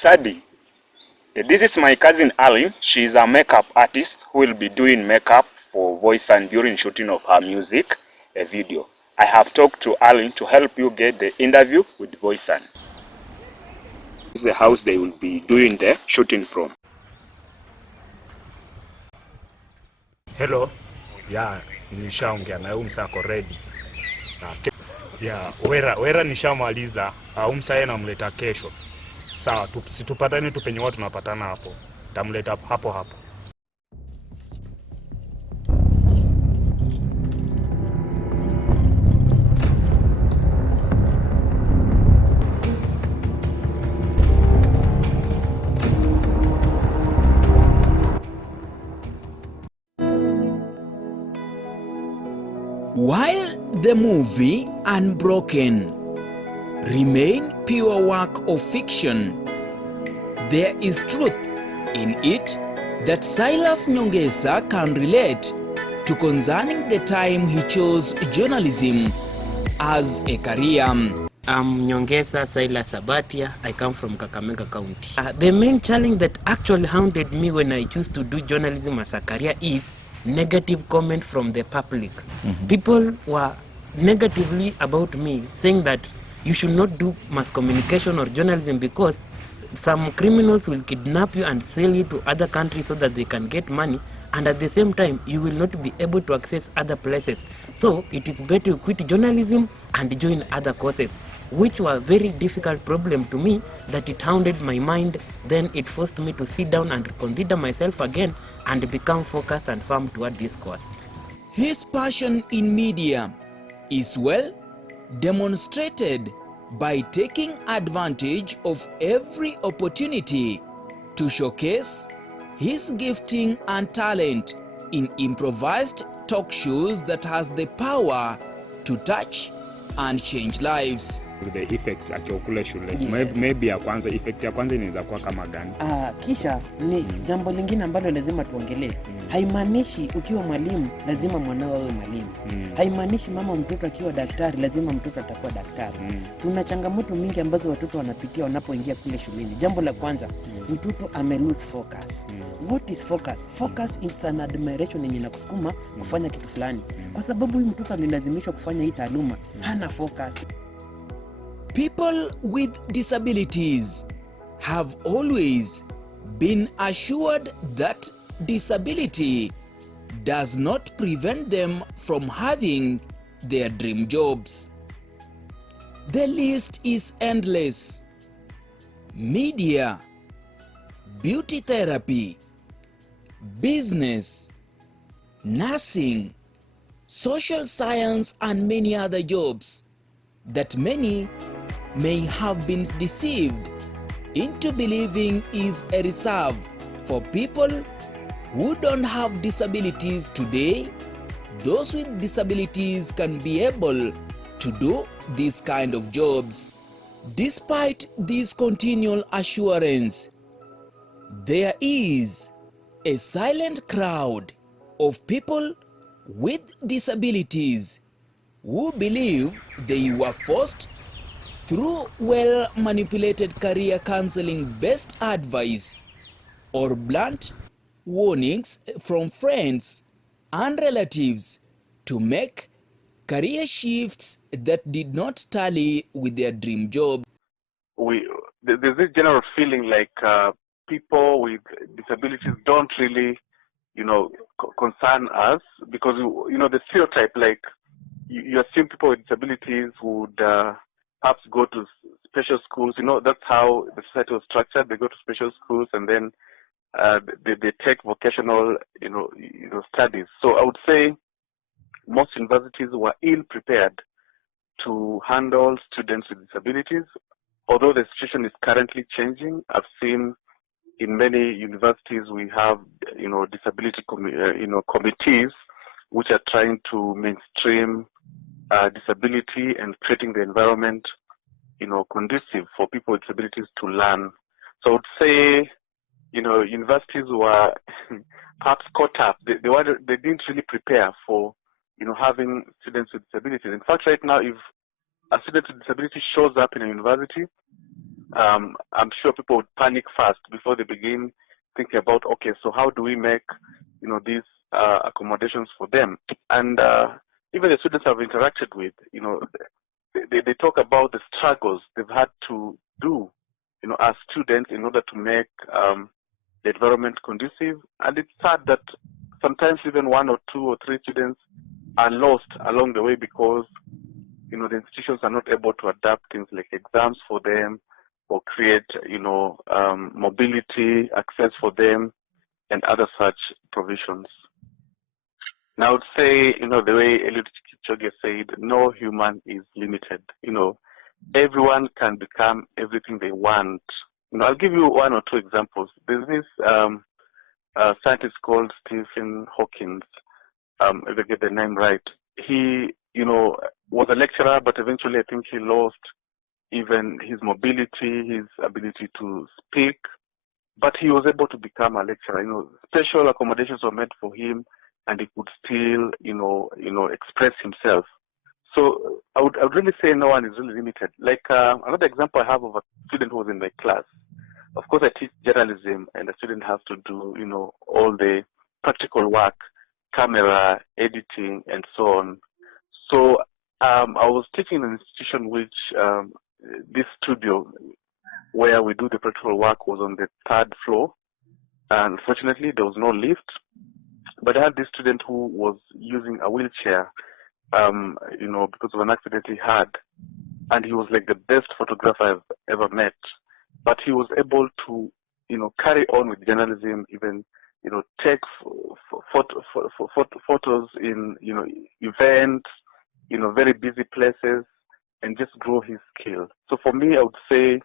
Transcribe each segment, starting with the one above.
Sadi, this is my cousin Aline. She is a makeup artist who will be doing makeup for Voice during shooting of her music video. I have talked to Aline to help you get the interview with Voice. This is the house they will be doing the shooting from. Hello. Yeah, nishaongea na huyu msako ready. Yeah, wera nishamaliza. Msa yeye namleta kesho. Sawa, situpatane tu penye watu tunapatana hapo. Nitamleta hapo. While the movie Unbroken remain pure work of fiction, there is truth in it that Silas Nyongesa can relate to concerning the time he chose journalism as a career. I'm Nyongesa Silas Sabatia. I come from Kakamega County. The main challenge that actually haunted me when I chose to do journalism as a career is negative comment from the public. People were negatively about me, saying that you should not do mass communication or journalism because some criminals will kidnap you and sell you to other countries so that they can get money, and at the same time you will not be able to access other places. So it is better to quit journalism and join other courses, which were a very difficult problem to me, that it hounded my mind. Then it forced me to sit down and consider myself again and become focused and firm toward this course. His passion in media is well demonstrated by taking advantage of every opportunity to showcase his gifting and talent in improvised talk shows that has the power to touch and change lives. The effect akiokule shule. Yes. Maybe ya kwanza effect ya kwanza inaweza kuwa kama gani? Kisha ni jambo lingine ambalo lazima tuongelee. Haimaanishi ukiwa mwalimu lazima mwanao awe mwalimu. Haimaanishi mama mtoto akiwa daktari lazima mtoto atakuwa daktari. Tuna changamoto mingi ambazo watoto wanapitia wanapoingia kule shuleni. Jambo la kwanza, mtoto ame lose focus. What is focus? Focus is an admiration yenye inakusukuma kufanya kitu fulani. Kwa sababu huyu mtoto alilazimishwa kufanya hii taaluma, hana focus. People with disabilities have always been assured that disability does not prevent them from having their dream jobs. The list is endless. Media, beauty therapy, business, nursing, social science, and many other jobs that many may have been deceived into believing is a reserve for people who don't have disabilities today. Those with disabilities can be able to do this kind of jobs. Despite this continual assurance, there is a silent crowd of people with disabilities who believe they were forced through well-manipulated career counseling-based advice or blunt warnings from friends and relatives to make career shifts that did not tally with their dream job. There's this general feeling like people with disabilities don't really, concern us because, the stereotype, like, you assume people with disabilities would perhaps go to special schools. That's how the society was structured. They go to special schools and then they take vocational, studies. So I would say most universities were ill prepared to handle students with disabilities. Although the situation is currently changing, I've seen in many universities we have, disability committees which are trying to mainstream disability and creating the environment, conducive for people with disabilities to learn. So I would say, universities were perhaps caught up. They didn't really prepare for, having students with disabilities. In fact, right now, if a student with disability shows up in a university, I'm sure people would panic fast before they begin thinking about, okay, so how do we make, these accommodations for them? And even the students I've interacted with, they talk about the struggles they've had to do, as students in order to make the environment conducive. And it's sad that sometimes even 1 or 2 or 3 students are lost along the way because, the institutions are not able to adapt things like exams for them or create, mobility, access for them, and other such provisions. Now, I would say, the way Eliud Kipchoge said, no human is limited. Everyone can become everything they want. I'll give you 1 or 2 examples. There's this scientist called Stephen Hawking, if I get the name right. He, was a lecturer, but eventually I think he lost even his mobility, his ability to speak, but he was able to become a lecturer. Special accommodations were made for him, and he could still, express himself. So I would really say no one is really limited. Like another example I have of a student who was in my class. Of course, I teach journalism, and the student has to do, all the practical work, camera, editing, and so on. So I was teaching in an institution which this studio where we do the practical work was on the 3rd floor. And unfortunately, there was no lift. But I had this student who was using a wheelchair, because of an accident he had. And he was like the best photographer I've ever met. But he was able to, carry on with journalism, even, take photos in, events, very busy places, and just grow his skill. So for me, I would say,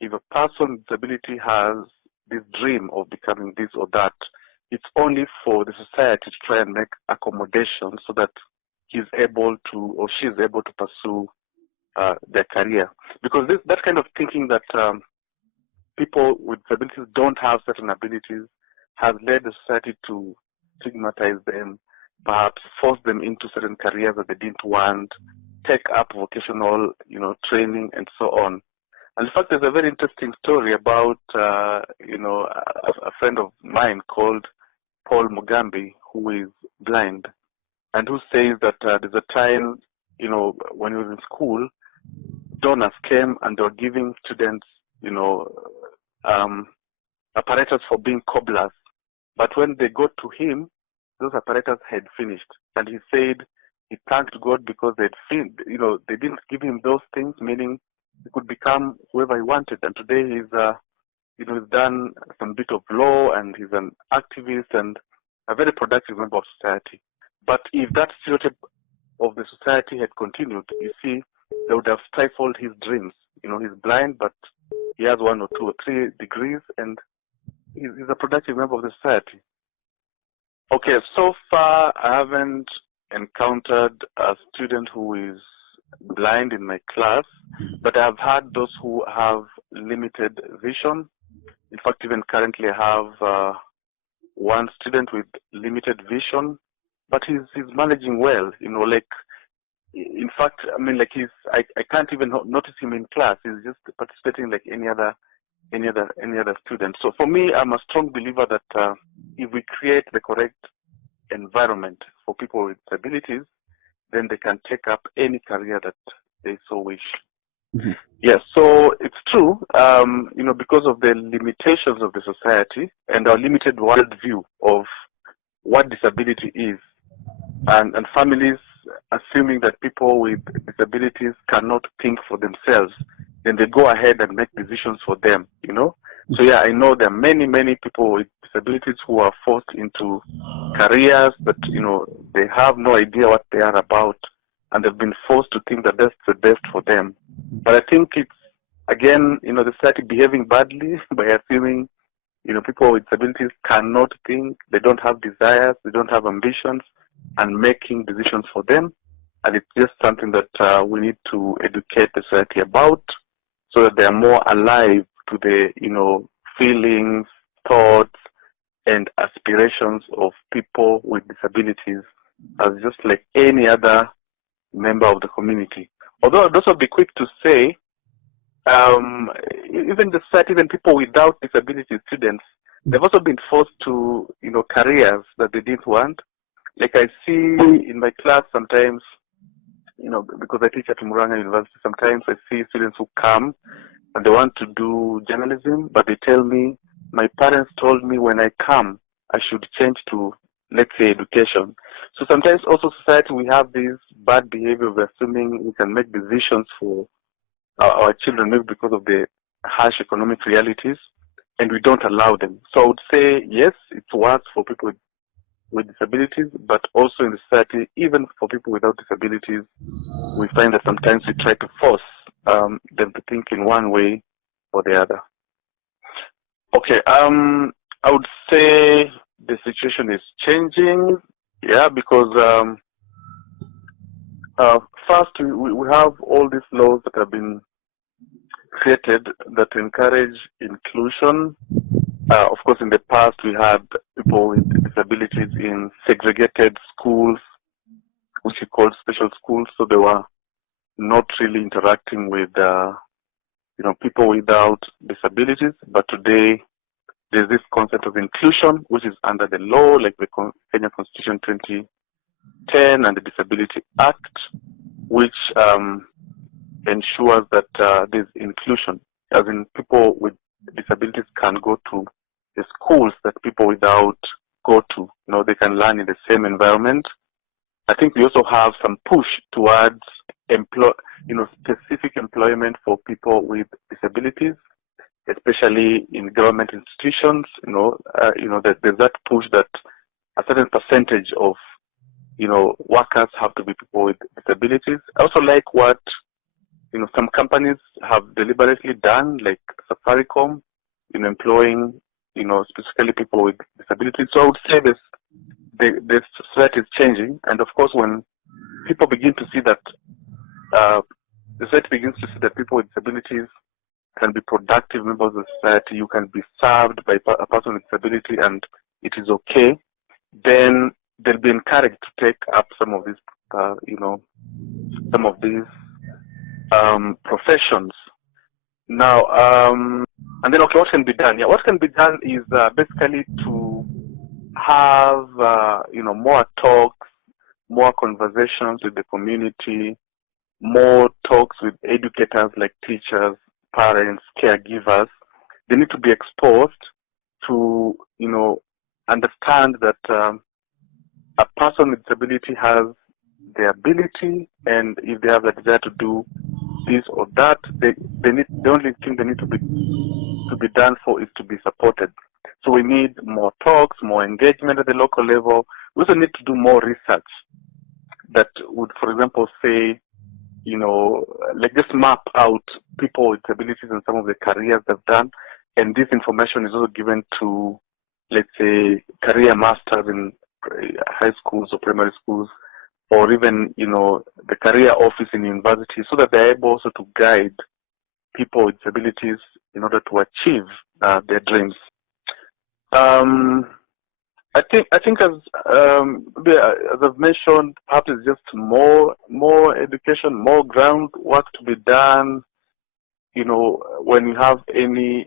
if a person with disability has this dream of becoming this or that, it's only for the society to try and make accommodations so that he's able to, or she's able to pursue their career. Because that kind of thinking that people with disabilities don't have certain abilities has led the society to stigmatize them, perhaps force them into certain careers that they didn't want, take up vocational, training, and so on. And in fact, there's a very interesting story about, a friend of mine called Paul Mugambi, who is blind, and who says that there's a time, when he was in school, donors came and they were giving students, apparatus for being cobblers. But when they got to him, those apparatus had finished. And he said he thanked God because they didn't give him those things, meaning he could become whoever he wanted. And today he's done some bit of law, and he's an activist and a very productive member of society. But if that stereotype of the society had continued, you see, they would have stifled his dreams. He's blind, but he has 1 or 2 or 3 degrees, and he's a productive member of the society. Okay, so far I haven't encountered a student who is blind in my class, but I've had those who have limited vision. In fact, even currently I have 1 student with limited vision, but he's managing well. In fact, I can't even notice him in class. He's just participating like any other student. So for me, I'm a strong believer that if we create the correct environment for people with disabilities, then they can take up any career that they so wish. Mm-hmm. Yes, so it's true, because of the limitations of the society and our limited worldview of what disability is, and families assuming that people with disabilities cannot think for themselves, then they go ahead and make decisions for them, So yeah, I know there are many, many people with disabilities who are forced into careers that, they have no idea what they are about, and they've been forced to think that that's the best for them. But I think it's, again, the society behaving badly by assuming, people with disabilities cannot think, they don't have desires, they don't have ambitions, and making decisions for them. And it's just something that we need to educate the society about, so that they are more alive to the, feelings, thoughts, and aspirations of people with disabilities, as just like any other member of the community. Although I'd also be quick to say even the society, even people without disabilities, students, they've also been forced to, careers that they didn't want. Like I see in my class sometimes, because I teach at Muranga University, sometimes I see students who come and they want to do journalism, but they tell me, my parents told me when I come, I should change to, let's say, education. So sometimes also society, we have this bad behavior of assuming we can make decisions for our children, maybe because of the harsh economic realities, and we don't allow them. So I would say, yes, it's worse for people with disabilities, but also in the society, even for people without disabilities, we find that sometimes we try to force them to think in one way or the other. Okay, I would say the situation is changing, yeah, because first we have all these laws that have been created that encourage inclusion. Of course, in the past, we had people with disabilities in segregated schools, which we called special schools, so they were not really interacting with people without disabilities. But today, there's this concept of inclusion, which is under the law, like the Kenya Constitution 2010 and the Disability Act, which ensures that there's inclusion, as in people with disabilities can go to the schools that people without go to. They can learn in the same environment. I think we also have some push towards specific employment for people with disabilities, especially in government institutions. There's that push that a certain percentage of workers have to be people with disabilities. I also like what some companies have deliberately done, like Safaricom, employing specifically people with disabilities. So I would say the society is changing, and of course, when people begin to see that the society begins to see that people with disabilities can be productive members of society, you can be served by a person with disability, and it is okay, then they'll be encouraged to take up some of these, professions. Now, and then, okay, what can be done? Yeah, what can be done is basically to have, more talks, more conversations with the community, more talks with educators like teachers, parents, caregivers. They need to be exposed to, understand that a person with disability has the ability, and if they have the desire to do this or that, the only thing they need to be done for is to be supported. So we need more talks, more engagement at the local level. We also need to do more research that would, for example, say, like just map out people with disabilities and some of the careers they've done. And this information is also given to, let's say, career masters in high schools or primary schools, or even, the career office in universities, so that they're able also to guide people with disabilities in order to achieve their dreams. I think as I've mentioned, perhaps it's just more education, more groundwork to be done. When you have any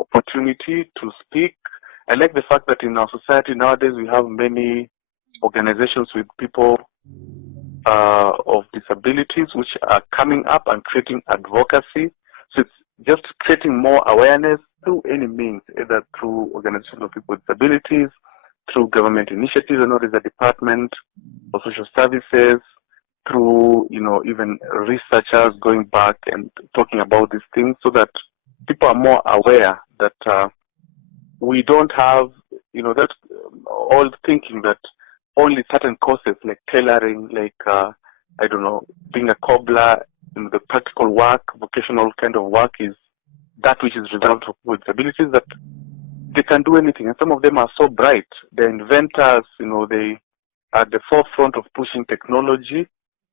opportunity to speak. I like the fact that in our society nowadays we have many organizations with people of disabilities which are coming up and creating advocacy. So it's just creating more awareness through any means, either through organizations of people with disabilities, through government initiatives. I know there's a Department of Social Services, through, even researchers going back and talking about these things, so that people are more aware that we don't have, that all thinking that only certain courses like tailoring, like, being a cobbler, the practical work, vocational kind of work is that which is reserved for people with disabilities, that they can do anything. And some of them are so bright. They're inventors, they are at the forefront of pushing technology,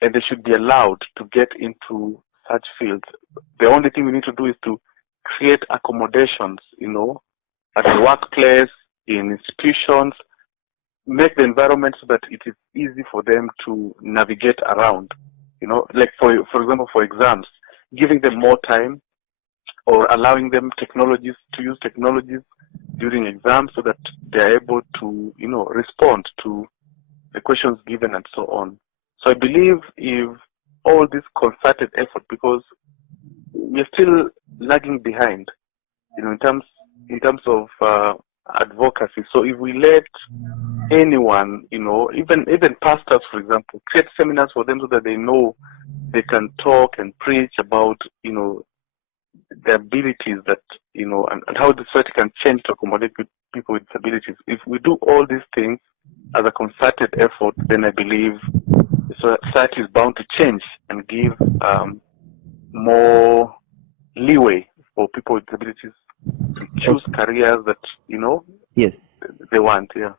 and they should be allowed to get into such fields. The only thing we need to do is to create accommodations, at the workplace, in institutions, make the environment so that it is easy for them to navigate around. Like for example, for exams, giving them more time or allowing them to use technologies during exams so that they're able to, respond to the questions given and so on. So I believe if all this concerted effort, because we're still lagging behind, in terms of advocacy. So if we let anyone, even pastors, for example, create seminars for them so that they know they can talk and preach about, the abilities that, and how the society can change to accommodate people with disabilities. If we do all these things as a concerted effort, then I believe the society is bound to change and give more leeway for people with disabilities to choose careers that, Yes. they want. Yeah.